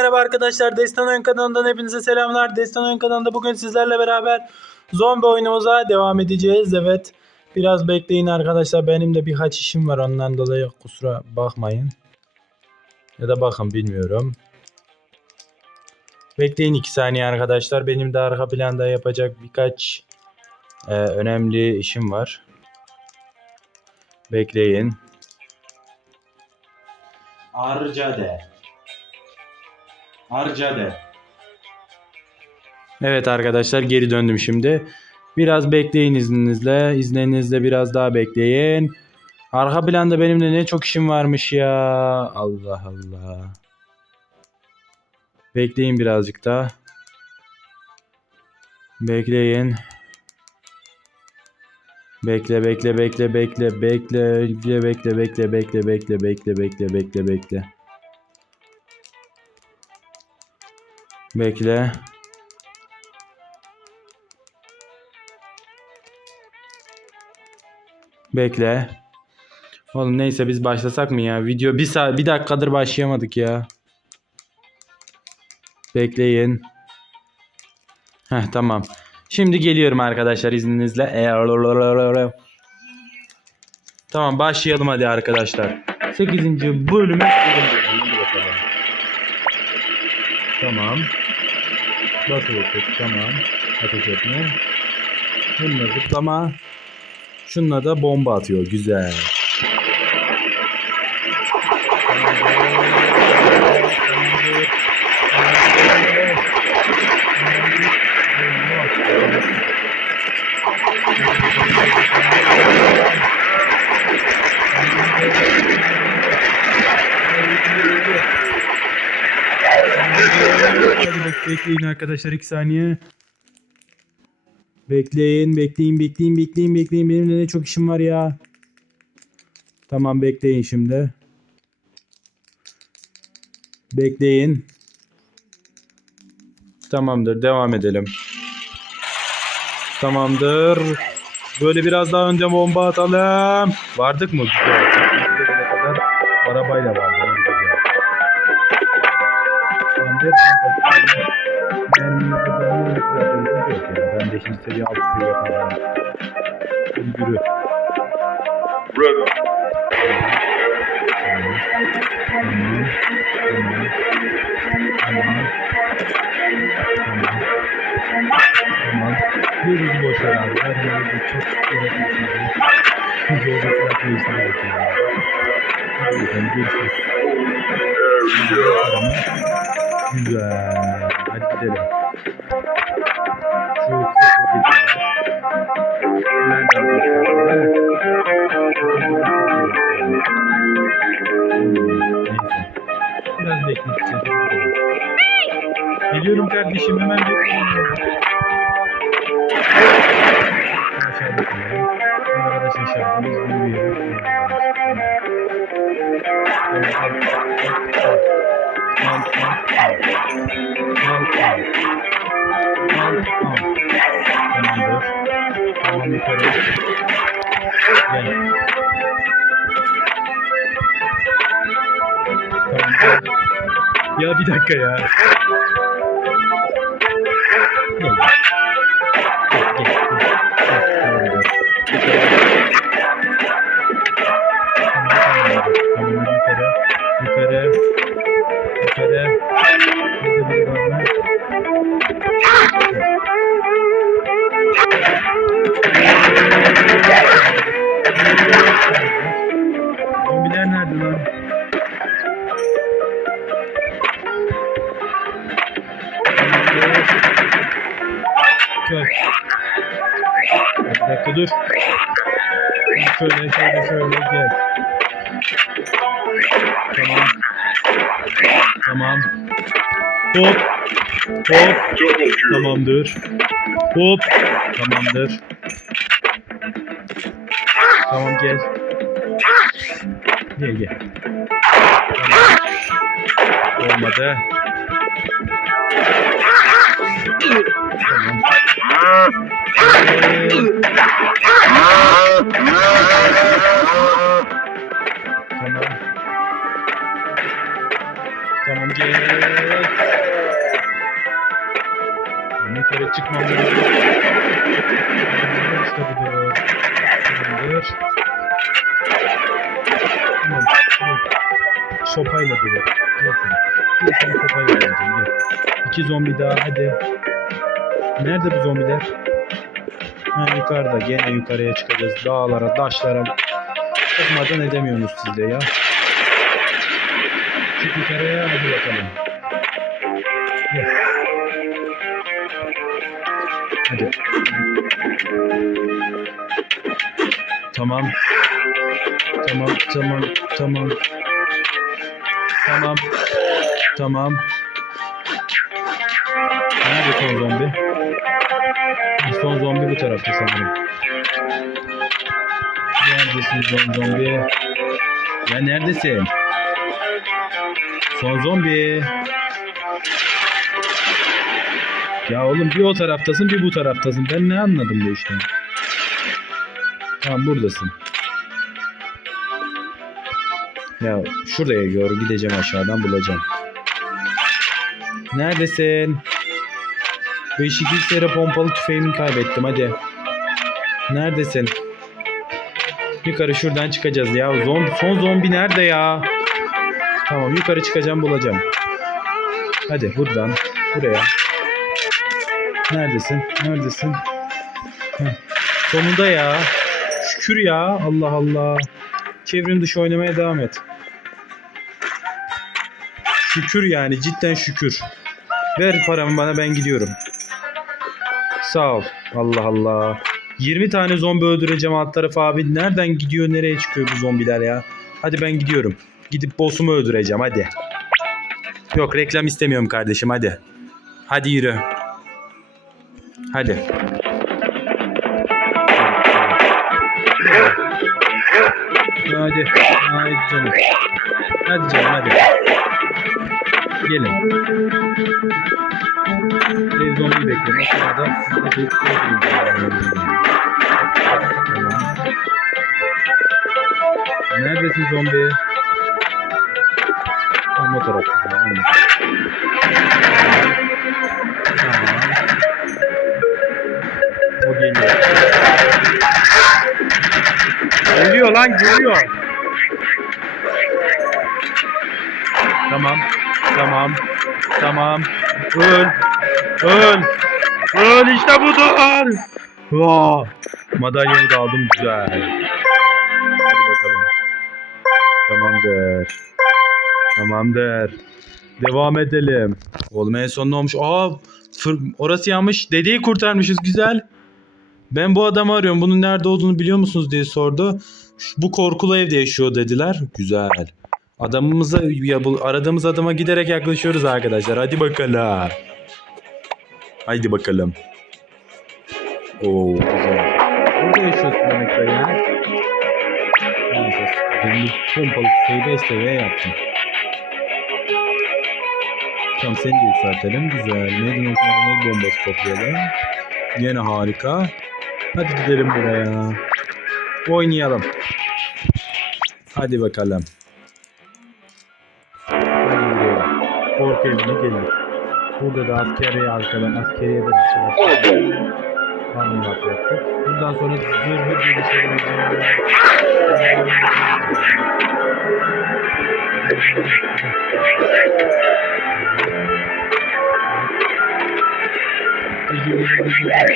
Merhaba arkadaşlar Destan Oyun kanalından hepinize selamlar. Destan Oyun kanalında bugün sizlerle beraber zombi oyunumuza devam edeceğiz. Evet biraz bekleyin arkadaşlar benim de birkaç işim var ondan dolayı kusura bakmayın. Ya da bakın bilmiyorum. Bekleyin 2 saniye arkadaşlar. Benim de arka planda yapacak birkaç e, önemli işim var. Bekleyin. Arcade. Arcade. Evet arkadaşlar geri döndüm şimdi. Biraz bekleyin izninizle. İzninizle biraz daha bekleyin. Arka planda benim de ne çok işim varmış ya. Allah Allah. Bekleyin birazcık daha. Bekleyin. Bekle bekle bekle bekle bekle bekle bekle bekle bekle bekle bekle bekle bekle bekle. Bekle. Oğlum neyse biz başlasak mı ya? Video bir saat bir dakikadır başlayamadık ya. Bekleyin. Heh tamam. Şimdi geliyorum arkadaşlar izninizle. Tamam başlayalım hadi arkadaşlar. 8. bölümü Tamam. Basılı tut. Tamam. Ateş etme. Bununla zıplama. Şununla da bomba atıyor. Güzel. Hadi bak bekleyin arkadaşlar 2 saniye. Bekleyin, bekleyin, bekleyin, bekleyin, bekleyin. Benim de ne çok işim var ya. Tamam bekleyin şimdi. Bekleyin. Tamamdır, devam edelim. Tamamdır. Böyle biraz daha önce bomba atalım. Vardık mı? Arabayla vardı. Tamamdır. seviye altı seviye kadar. Yürü. Rhythm. Yürüz boş herhalde. Her yerde çok yönetmişim. Biz orada sıraklı insan bekliyoruz. Efendim görüşürüz. Güzel. Hadi gidelim. Şu Biraz bekleyeceğiz. Geliyorum kardeşim hemen bir... Gel. Ya bir dakika ya. Yukarı, yukarı, yukarı. Şöyle şöyle şöyle gel. Tamam. Tamam. Hop. Hop. Tamamdır. Hop. Tamamdır. Tamam gel. Gel gel. Tamam. Olmadı. Tamam. Tamam. Tamam gel. Yukarı çıkmam lazım. İşte budur. Tamamdır. Tamam. Sopayla. Gel sen. Gel sen sopayla döveceğim. Gel. İki zombi daha hadi. Nerede bu zombiler? Ha yukarıda. Gene yukarıya çıkacağız. Dağlara, taşlara. Çıkmadan edemiyorsunuz siz de ya. Çık yukarıya hadi bakalım. Hadi. Tamam. Tamam, tamam, tamam. Tamam. Tamam. Nerede son zombi? Son zombi bu tarafta sanırım. Neredesin son zombi? Ya neredesin? Son zombi. Ya oğlum bir o taraftasın bir bu taraftasın. Ben ne anladım bu işten? Tamam buradasın. Ya şuraya doğru gideceğim aşağıdan bulacağım. Neredesin? 5 2 kere pompalı tüfeğimi kaybettim hadi. Neredesin? Yukarı şuradan çıkacağız ya. Zombi, son zombi nerede ya? Tamam yukarı çıkacağım bulacağım. Hadi buradan buraya. Neredesin? Neredesin? Heh. Sonunda ya. Şükür ya. Allah Allah. Çevrim dışı oynamaya devam et. Şükür yani cidden şükür. Ver paramı bana ben gidiyorum. Sağ ol. Allah Allah. 20 tane zombi öldüreceğim alt tarafı abi. Nereden gidiyor nereye çıkıyor bu zombiler ya? Hadi ben gidiyorum. Gidip boss'umu öldüreceğim hadi. Yok reklam istemiyorum kardeşim hadi. Hadi yürü. Hadi. Hadi. Hadi canım. Hadi canım hadi. Gelin. Ev zombi bekliyorum. O sırada size. Tamam. Neredesin zombi? Tam o tarafta. Tamam. O geliyor. Geliyor lan geliyor. Tamam. Tamam. Tamam. Öl. Öl. Öl işte budur. Vaa. Madalyamı da aldım güzel. Hadi bakalım. Tamamdır. Tamamdır. Devam edelim. Oğlum en son ne olmuş? Aa, orası yanmış. Dedeyi kurtarmışız güzel. Ben bu adamı arıyorum. Bunun nerede olduğunu biliyor musunuz diye sordu. Bu korkulu evde yaşıyor dediler. Güzel. Adamımıza ya bu aradığımız adama giderek yaklaşıyoruz arkadaşlar. Hadi bakalım. Haydi bakalım. Oo güzel. Burada yaşıyorsun demek ki ya. Neyse. Ben bu pompalı tüfeği 5 seviye yaptım. Tamam seni de yükseltelim. Güzel. Meydan okumadan el bombası toplayalım. Yine harika. Hadi gidelim buraya. Oynayalım. Hadi bakalım. Korku evine gelin. Burada da askeriye arkadan askeriye de bir şeyler Hanım yapacaktık. Bundan sonra zırhı gibi şeyler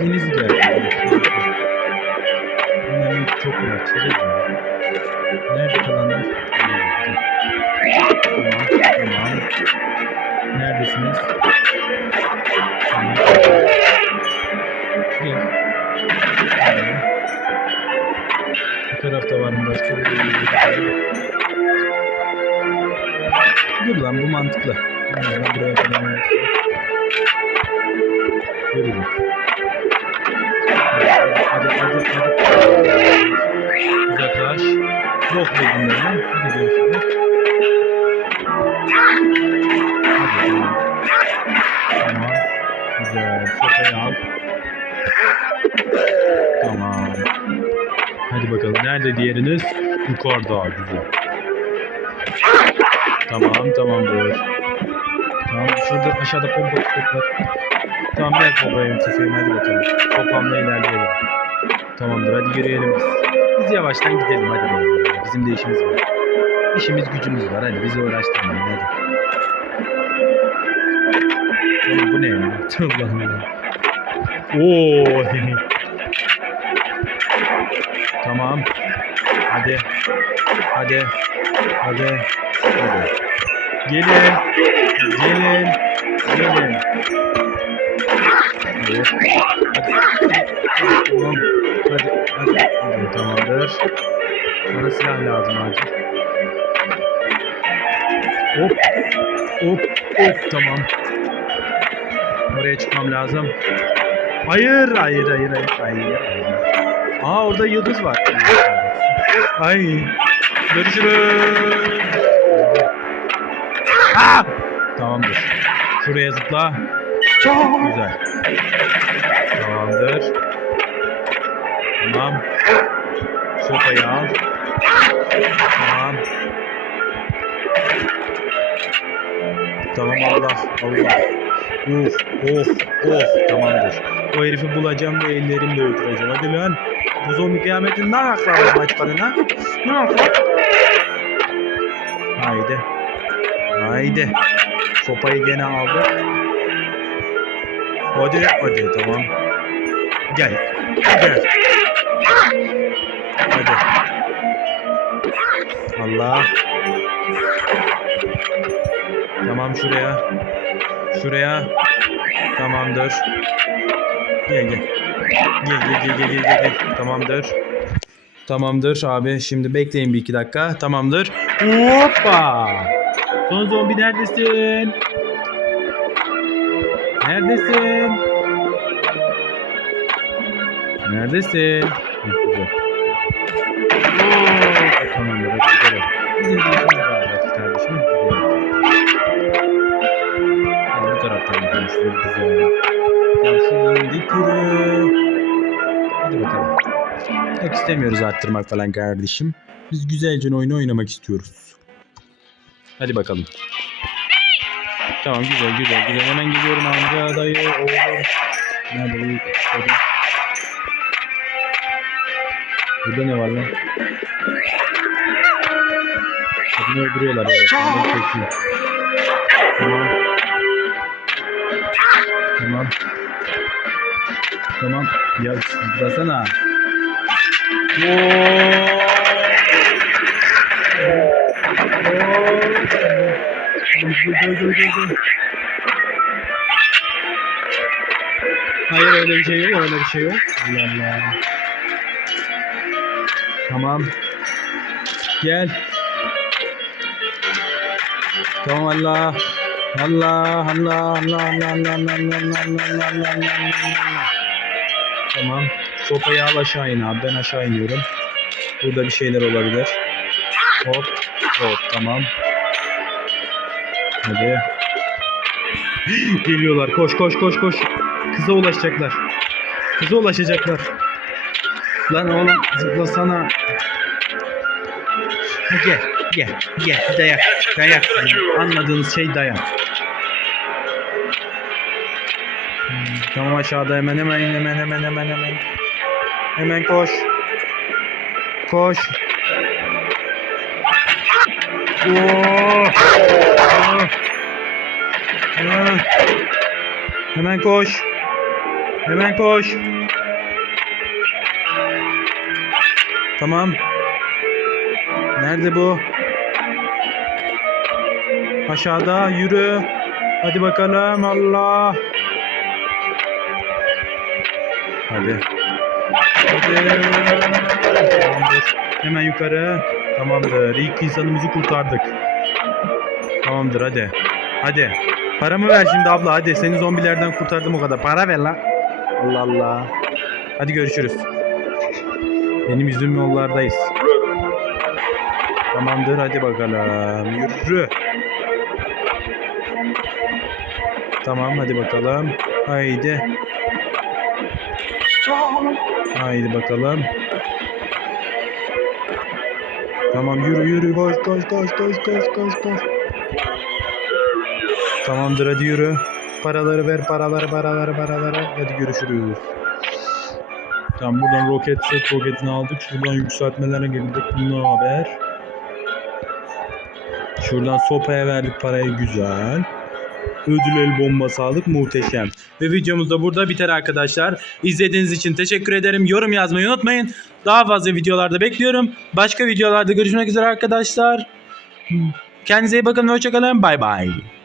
Deniz geldi. Bunların çok uğraşırız ya. Nerede kalanlar? Tamam, tamam. Neredesiniz? Tamam. Gel. Bu tarafta var mı başka Dur lan bu mantıklı. Yani buraya kadar Görürüz. Çok dedim ben. Hadi tamam. Güzel. Sopayı al. Tamam. Hadi bakalım. Nerede diğeriniz? Yukarıda. Güzel. Tamam tamamdır. Tamam şurada aşağıda pompa var. Tamam ver pompayı tüfeğimi hadi bakalım. Pompamla ilerleyelim. Tamamdır hadi yürüyelim biz. Biz yavaştan gidelim hadi bakalım. Bizim de işimiz var. İşimiz gücümüz var hadi bizi uğraştırmayın hadi. Oğlum bu ne ya? Allah'ım ya. Oo. tamam. Hadi. Hadi. Hadi. Hadi. Gelin. Gelin. Gelin. Hadi. Hadi. Tamamdır. Bana silah lazım acil. Hop. Hop. Hop. Tamam. Oraya çıkmam lazım. Hayır. Hayır. Hayır. Hayır. Hayır. Aa orada yıldız var. Ay. Görüşürüz. Aa! Tamamdır. Şuraya zıpla. Güzel. Tamamdır. Sopayı al. Tamam. Tamam Allah Allah. Of of of tamamdır. O herifi bulacağım ve ellerimle öldüreceğim. Hadi lan. Bu zombi kıyametin ne ayaklarına aç karına? Ne yapar? Haydi. Haydi. Sopayı gene aldık. Hadi hadi tamam. Gel. Gel. Hadi. Allah. Tamam şuraya. Şuraya. Tamamdır. Gel gel. Gel gel gel gel gel gel. Tamamdır. Tamamdır abi. Şimdi bekleyin bir iki dakika. Tamamdır. Hoppa. Son zombi neredesin? Neredesin? Neredesin? Güzel. Tamamdır. Gidelim. Bizim bir artık kardeşim. Yani bu taraftan gidelim. Şöyle güzel. Tamam şuradan indik yürü. Hadi bakalım. Yok istemiyoruz arttırmak falan kardeşim. Biz güzelce oyunu oynamak istiyoruz. Hadi bakalım. Tamam güzel güzel güzel. Hemen geliyorum amca dayı oğlum. Nerede bu? Hadi. Burada ne var lan? Kadını öldürüyorlar ya. Tamam. Tamam. Tamam. Ya zıplasana. Hayır öyle bir şey yok, öyle bir şey yok. Allah Allah. Tamam. Gel. Tamam Allah. Allah Allah Allah Allah Allah Allah Allah Allah Allah Allah Allah Tamam. Sopayı al aşağı in abi. Ben aşağı iniyorum. Burada bir şeyler olabilir. Hop. Hop. Tamam. Hadi. Geliyorlar. Koş koş koş koş. Kıza ulaşacaklar. Kıza ulaşacaklar. Lan oğlum zıplasana. Ha, gel. Gel. Gel. Dayak. Dayak. Anladığınız şey dayak. Hmm, Tamam aşağıda hemen hemen hemen hemen hemen hemen. Hemen koş. Koş. Oo. Ah. Ah. Hemen koş. Hemen koş. Tamam. Nerede bu? Aşağıda yürü. Hadi bakalım Allah. Hadi. Hadi. Tamamdır. Hemen yukarı. Tamamdır. İlk insanımızı kurtardık. Tamamdır hadi. Hadi. Paramı ver şimdi abla hadi. Seni zombilerden kurtardım o kadar. Para ver lan. Allah Allah. Hadi görüşürüz. Benim yüzüm yollardayız. Tamamdır hadi bakalım. Yürü. Tamam hadi bakalım. Haydi. Haydi bakalım. Tamam yürü yürü koş koş koş koş koş koş koş. Tamamdır hadi yürü. Paraları ver paraları paraları paraları. Hadi görüşürüz. Tamam buradan roket set roketini aldık. Şuradan yükseltmelere girdik. Ne haber? Şuradan sopaya verdik parayı güzel. Ödül el bombası aldık muhteşem. Ve videomuz da burada biter arkadaşlar. İzlediğiniz için teşekkür ederim. Yorum yazmayı unutmayın. Daha fazla videolarda bekliyorum. Başka videolarda görüşmek üzere arkadaşlar. Kendinize iyi bakın hoşçakalın. Bay bay.